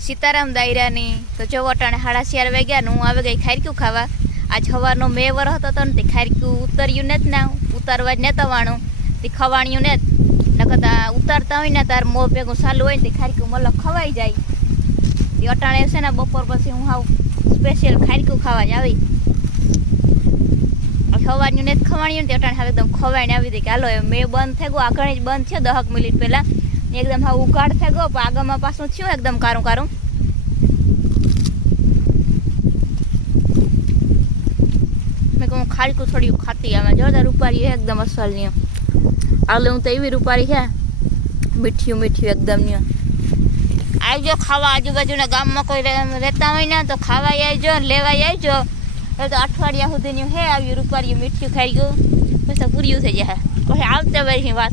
सीताराम दायरानी तो जो अटाणे 4:30 वाग्या हूँ आई गई खारक्यू खावा। आज हवारनो मेवर हतो तो ते खारक्यू उतर्યું ने ना उतारवा ज नतो वाणो ते खवाणिયું ने नकता उतारता होय ने तार मो भेगुं चालू होय ते खारक्यू मतलब खवाई जाय। ते अटाणे छे ने बपोर पछी हूँ हाव स्पेशियल खारक्यू खावा ज आवी। खवाणिયું ने खवाणिયું ते अटाणे हाव एकदम खवाईने आवी दे के हालो मे बंद थई गयो आ घणी ज बंद थयो 10 मिनिट पहेला एकदम हाव उगाड़ थई गयो पण आगळमां पाछुं थयुं एकदम कारुं कारुं। मैं कहूँ खारक्यू थोड़ी खाती है मैं जोरदार रूपारी है एकदम असल नहीं आले हूँ तो एवी रूपारी है मीठियों मीठियों एकदम नहीं आई जो खावा आजूबाजू गाम में कोई रहता हो ना तो खावा आईजो लेवा आईजो तो अठवाडिया सुधी है आई रूपारी मीठियों खाई गयो बस पूरी थी जाए पछी आवते वरी बात।